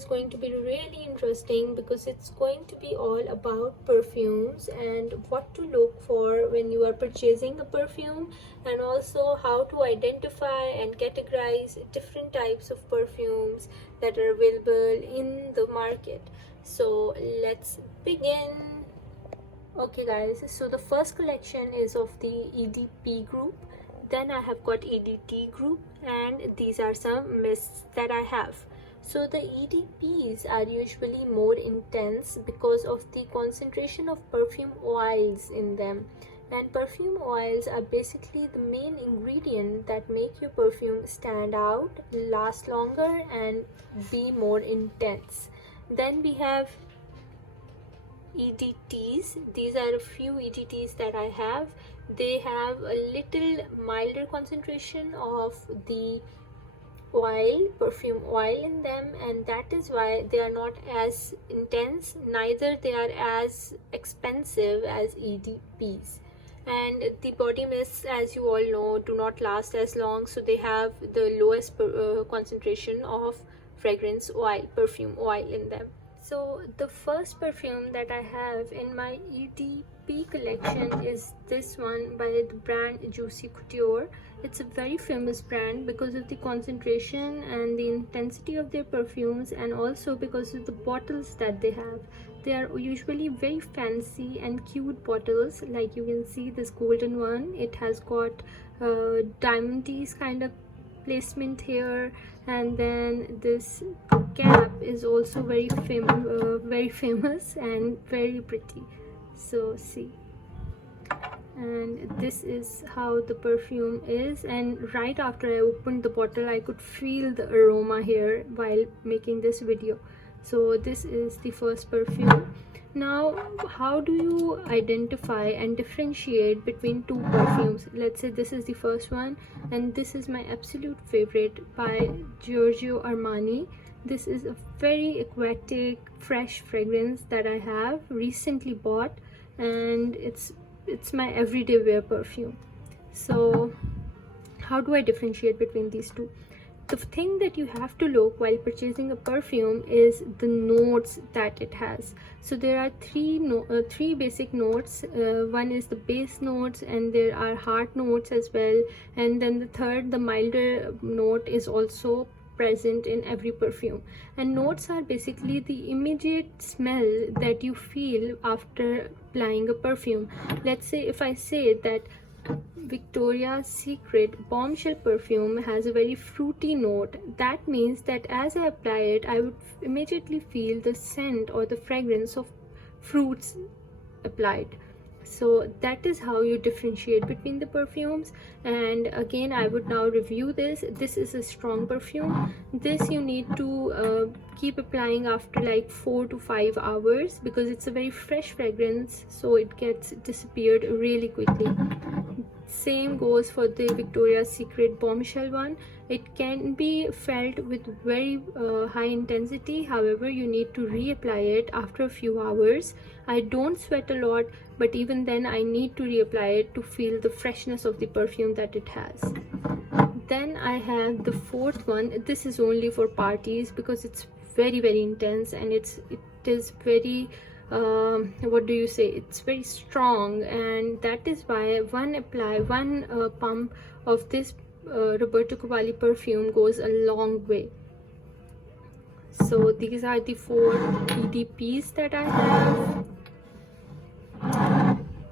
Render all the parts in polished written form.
is going to be really interesting because it's going to be all about perfumes and what to look for when you are purchasing a perfume, and also how to identify and categorize different types of perfumes that are available in the market. So let's begin. Okay guys, so the first collection is of the EDP group, then I have got EDT group, and these are some mists that I have. So the EDPs are usually more intense because of the concentration of perfume oils in them, and perfume oils are basically the main ingredient that make your perfume stand out, last longer, and be more intense. Then we have EDTs. These are a few EDTs that I have. They have a little milder concentration of the oil, perfume oil in them, and that is why they are not as intense, neither they are as expensive as EDPs. And the body mists, as you all know, do not last as long, so they have the lowest concentration of fragrance oil, perfume oil in them. So the first perfume that I have in my EDP collection is this one by the brand Juicy Couture. It's a very famous brand because of the concentration and the intensity of their perfumes, and also because of the bottles that they have. They are usually very fancy and cute bottles. Like you can see this golden one, it has got diamondies kind of placement here, and then this cap is also very famous and very pretty. So see, and this is how the perfume is, and right after I opened the bottle I could feel the aroma here while making this video. So this is the first perfume. Now, how do you identify and differentiate between two perfumes? Let's say this is the first one, and this is my absolute favorite by Giorgio Armani. This is a very aquatic, fresh fragrance that I have recently bought, and it's my everyday wear perfume. So how do I differentiate between these two? The thing that you have to look while purchasing a perfume is the notes that it has. So there are three basic notes. One is the base notes, and there are heart notes as well, and then the third, the milder note, is also present in every perfume. And notes are basically the immediate smell that you feel after applying a perfume. Let's say if I say that Victoria's Secret Bombshell perfume has a very fruity note, that means that as I apply it, I would immediately feel the scent or the fragrance of fruits applied. So that is how you differentiate between the perfumes. And again, I would now review this. This is a strong perfume. This you need to keep applying after like 4 to 5 hours because it's a very fresh fragrance, so it gets disappeared really quickly. Same goes for the Victoria's Secret Bombshell one. It can be felt with very high intensity, however you need to reapply it after a few hours. I don't sweat a lot, but even then I need to reapply it to feel the freshness of the perfume that it has. Then I have the fourth one. This is only for parties because it's very intense, and it is very what do you say, it's very strong, and that is why one pump of this Roberto Cavalli perfume goes a long way. So these are the 4 EDPs that I have.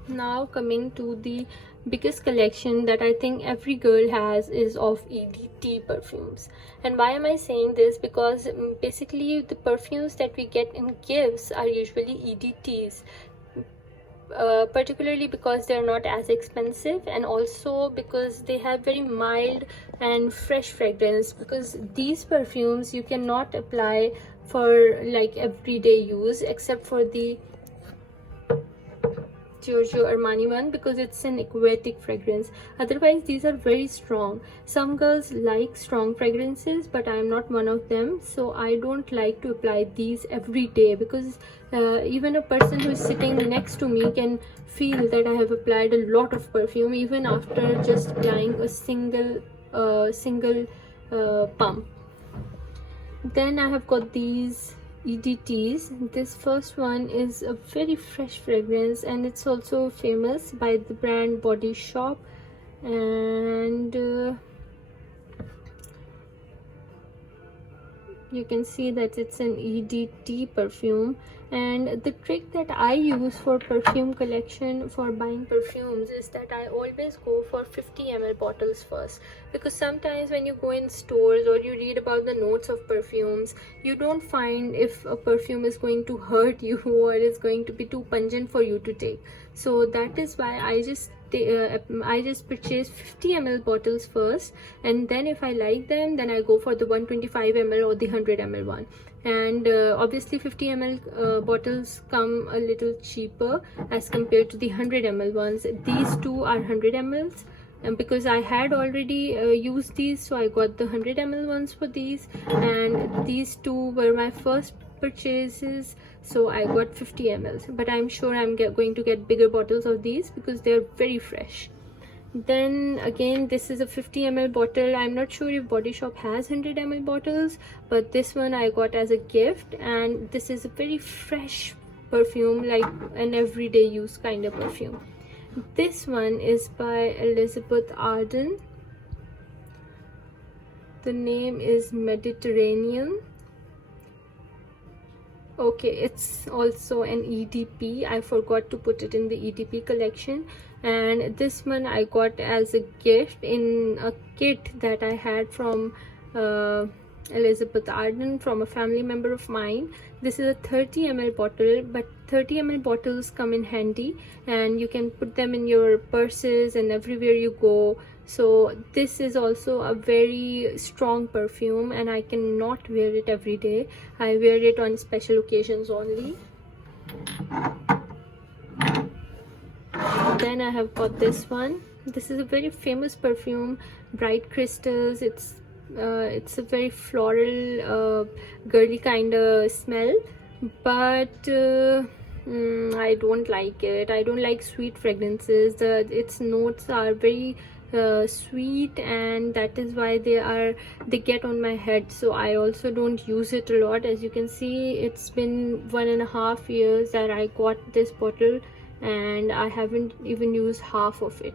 Now coming to the biggest collection that I think every girl has is of EDT perfumes. And why am I saying this? Because basically the perfumes that we get in gifts are usually EDTs, particularly because they're not as expensive, and also because they have very mild and fresh fragrance, because these perfumes you cannot apply for like everyday use except for the Giorgio Armani one because it's an aquatic fragrance. Otherwise these are very strong. Some girls like strong fragrances, but I am not one of them, so I don't like to apply these every day because even a person who is sitting next to me can feel that I have applied a lot of perfume even after just applying a single pump. Then I have got these EDTs. This first one is a very fresh fragrance, and it's also famous by the brand Body Shop. And you can see that it's an EDT perfume. And the trick that I use for perfume collection, for buying perfumes, is that I always go for 50 ml bottles first, because sometimes when you go in stores or you read about the notes of perfumes, you don't find if a perfume is going to hurt you or is going to be too pungent for you to take. So that is why I just purchase 50 ml bottles first, and then if I like them, then I go for the 125 ml or the 100 ml one. And obviously 50 ml bottles come a little cheaper as compared to the 100 ml ones. These two are 100 mls, and because I had already used these, so I got the 100 ml ones for these, and these two were my first purchases, so I got 50 mls, but I'm sure I'm going to get bigger bottles of these because they're very fresh. Then again, this is a 50 ml bottle. I'm not sure if Body Shop has 100 ml bottles, but this one I got as a gift, and this is a very fresh perfume, like an everyday use kind of perfume. This one is by Elizabeth Arden. The name is Mediterranean. Okay, it's also an EDP. I forgot to put it in the EDP collection, and this one I got as a gift in a kit that I had from Elizabeth Arden, from a family member of mine. This is a 30 ml bottle, but 30 ml bottles come in handy, and you can put them in your purses and everywhere you go. So this is also a very strong perfume, and I cannot wear it every day. I wear it on special occasions only. Then I have got this one. This is a very famous perfume, Bright Crystals. It's a very floral, girly kind of smell, but I don't like it. I don't like sweet fragrances. Its notes are very sweet, and that is why they get on my head, so I also don't use it a lot. As you can see, it's been 1.5 years that I got this bottle, and I haven't even used half of it.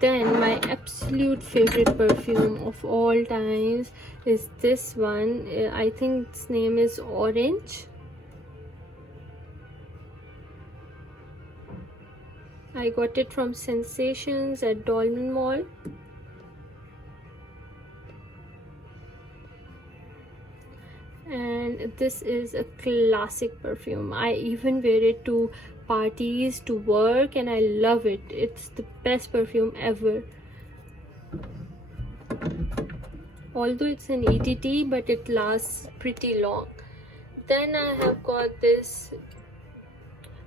Then my absolute favorite perfume of all times is this one. I think its name is Orange. I got it from Sensations at Dolmen Mall. And this is a classic perfume. I even wear it to parties, to work, and I love it. It's the best perfume ever. Although it's an EDT, but it lasts pretty long. Then I have got this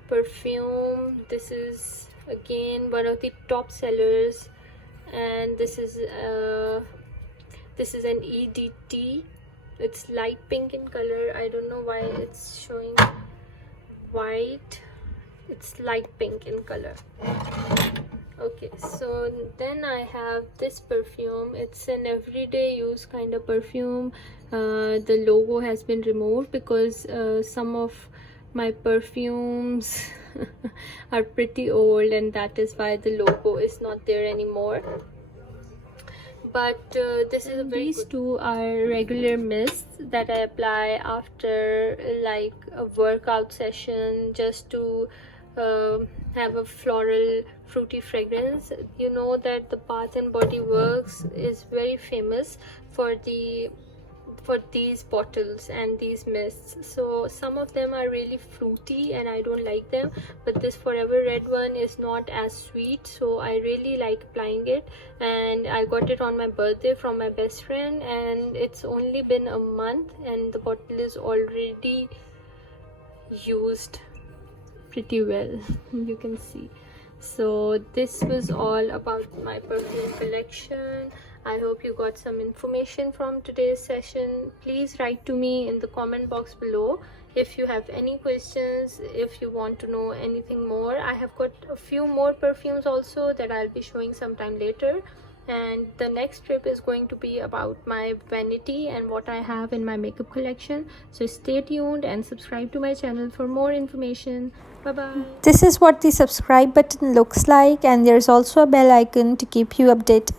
perfume. This is again one of the top sellers, and this is an EDT. It's light pink in color. I don't know why it's showing white. It's light pink in color. Okay, so then I have this perfume. It's an everyday use kind of perfume. The logo has been removed because some of my perfumes are pretty old, and that is why the logo is not there anymore. But this is these two are regular mists that I apply after like a workout session, just to have a floral fruity fragrance. You know that the Bath and Body Works is very famous for these bottles and these mists. So some of them are really fruity and I don't like them, but this Forever Red one is not as sweet, so I really like applying it. And I got it on my birthday from my best friend, and it's only been a month and the bottle is already used pretty well. You can see. So this was all about my perfume collection. I hope you got some information from today's session. Please write to me in the comment box below if you have any questions, if you want to know anything more. I have got a few more perfumes also that I'll be showing sometime later. and the next trip is going to be about my vanity and what I have in my makeup collection. So stay tuned and subscribe to my channel for more information. Bye bye. This is what the subscribe button looks like, and there's also a bell icon to keep you updated.